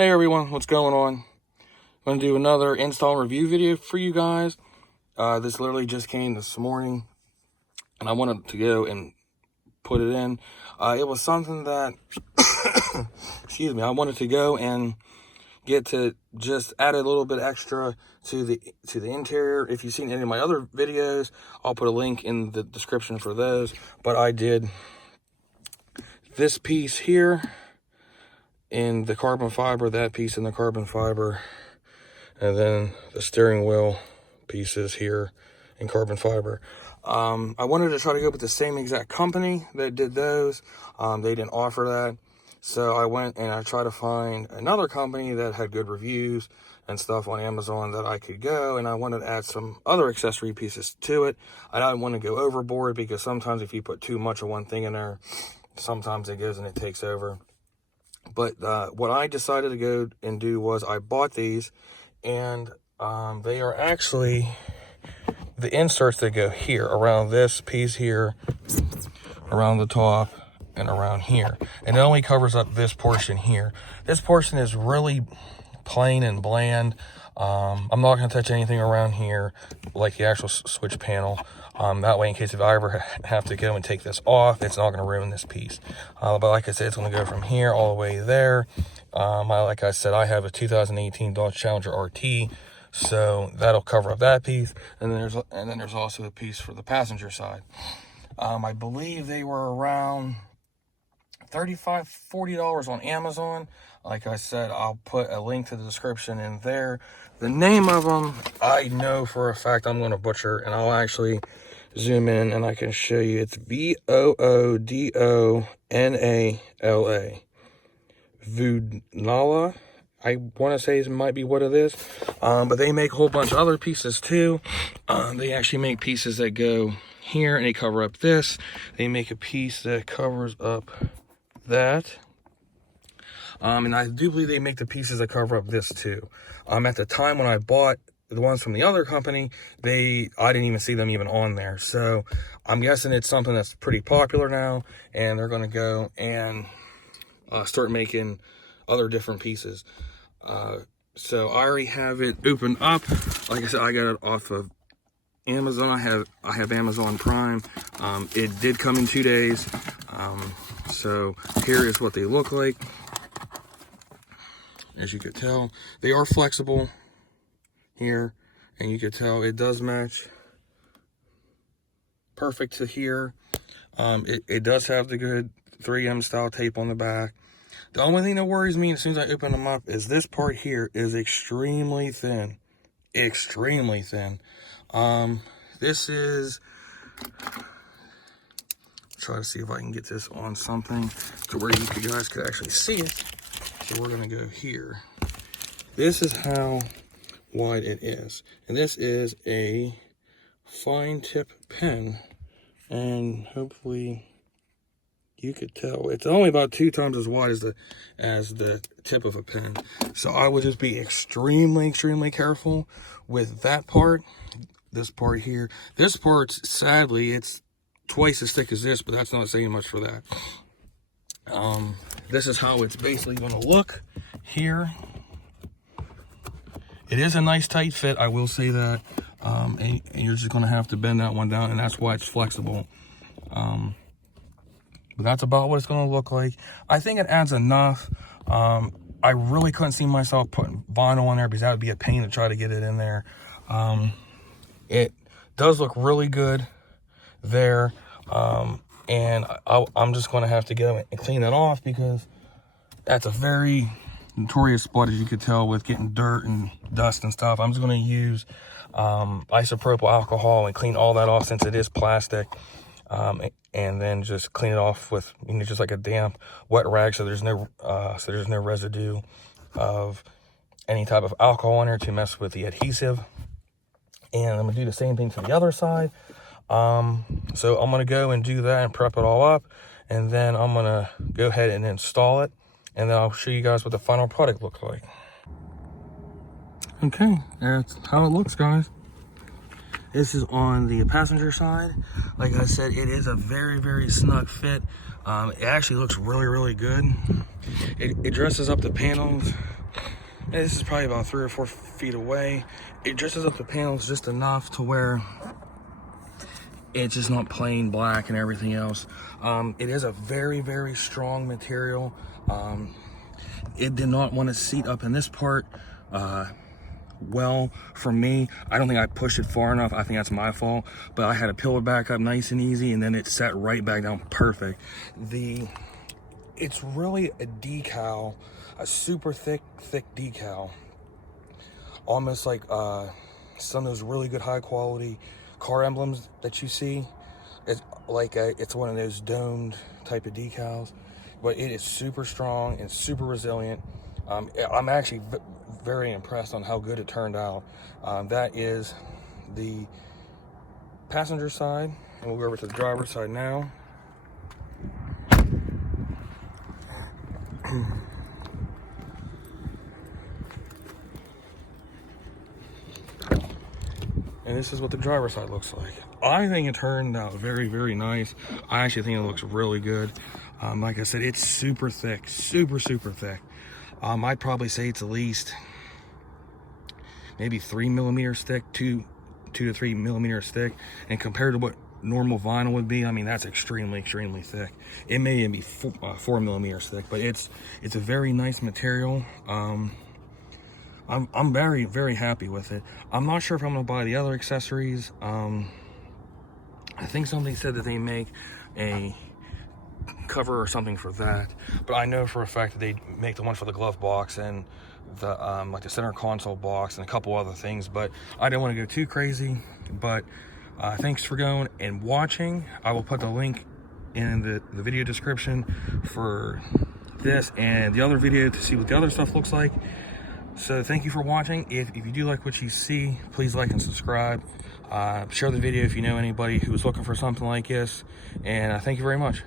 Hey everyone, what's going on? I'm going to do another install review video for you guys. This literally just came this morning, and I wanted to go and put it in. It was something that, excuse me, I wanted to go and get to just add a little bit extra to the interior. If you've seen any of my other videos, I'll put a link in the description for those. But I did this piece here in the carbon fiber, that piece in the carbon fiber, and then the steering wheel pieces here in carbon fiber. I wanted to try to go with the same exact company that did those. They didn't offer that, so I went and I tried to find another company that had good reviews and stuff on Amazon that I could go, and I wanted to add some other accessory pieces to it. I didn't want to go overboard, because sometimes if you put too much of one thing in there, sometimes it goes and it takes over. But what I decided to go and do was I bought these, and they are actually the inserts that go here, around this piece here, around the top, and around here. And it only covers up this portion here. This portion is really plain and bland. I'm not going to touch anything around here, like the actual switch panel. That way, in case if I ever have to go and take this off, it's not going to ruin this piece. But like I said, it's going to go from here all the way there. Like I said, I have a 2018 Dodge Challenger RT, so that'll cover up that piece. And then there's also a piece for the passenger side. I believe they were around $35, $40 on Amazon. Like I said, I'll put a link to the description in there. The name of them, I know for a fact I'm going to butcher, and I'll actually zoom in and I can show you. It's Voodonala. Voodonala, I want to say it might be what it is. But they make a whole bunch of other pieces too. They actually make pieces that go here and they cover up this. They make a piece that covers up that. And I do believe they make the pieces that cover up this too. At the time when I bought the ones from the other company, I didn't even see them even on there. So I'm guessing it's something that's pretty popular now, and they're going to go and start making other different pieces. So I already have it opened up. Like I said, I got it off of Amazon. I have Amazon Prime. It did come in 2 days. So here is what they look like. As you could tell, they are flexible here, and you could tell it does match perfect to here. It does have the good 3M style tape on the back. The only thing that worries me as soon as I open them up is this part here is extremely thin. Extremely thin. This is, try to see if I can get this on something to where you guys could actually see it. So we're going to go here. This is how wide it is. And this is a fine tip pen. And hopefully you could tell it's only about 2 times as wide as the tip of a pen. So I would just be extremely careful with that part. This part here. This part, sadly, it's twice as thick as this, but that's not saying much for that. This is how it's basically going to look here. It is a nice tight fit, I will say that. And you're just going to have to bend that one down, and that's why it's flexible. But that's about what it's going to look like. I think it adds enough. I really couldn't see myself putting vinyl on there, because that would be a pain to try to get it in there. It does look really good there. And I'm just going to have to go and clean it off, because that's a very notorious spot, as you could tell, with getting dirt and dust and stuff. I'm just going to use isopropyl alcohol and clean all that off, since it is plastic. And then just clean it off with, just like a damp, wet rag, so there's no residue of any type of alcohol in there to mess with the adhesive. And I'm going to do the same thing to the other side. So I'm going to go and do that and prep it all up, and then I'm going to go ahead and install it, and then I'll show you guys what the final product looks like. Okay, that's how it looks, guys. This is on the passenger side. Like I said, it is a very snug fit. It actually looks really good. It dresses up the panels And this is probably about 3 or 4 feet away. It dresses up the panels just enough to where it's just not plain black and everything else. It is a very, very strong material. It did not want to seat up in this part well for me. I don't think I pushed it far enough. I think that's my fault, but I had to peel it back up nice and easy, and then it sat right back down perfect. It's really a decal, a super thick decal, almost like some of those really good high quality car emblems that you see. It's like it's one of those domed type of decals, but it is super strong and super resilient. I'm actually very impressed on how good it turned out. That is the passenger side, and we'll go over to the driver's side now. And this is what the driver's side looks like. I think it turned out very, very nice. I actually think it looks really good. Like I said, it's super thick, super thick. I'd probably say it's at least maybe 3 millimeters thick, 2 to 3 millimeters thick. And compared to what normal vinyl would be, I mean, that's extremely thick. It may even be 4 millimeters thick, but it's a very nice material. I'm very, very happy with it. I'm not sure if I'm gonna buy the other accessories. I think somebody said that they make a cover or something for that, but I know for a fact that they make the one for the glove box and the like the center console box and a couple other things, but I didn't want to go too crazy. But thanks for going and watching. I will put the link in the video description for this and the other video to see what the other stuff looks like. So thank you for watching. If you do like what you see, please like and subscribe. Share the video if you know anybody who's looking for something like this. And thank you very much.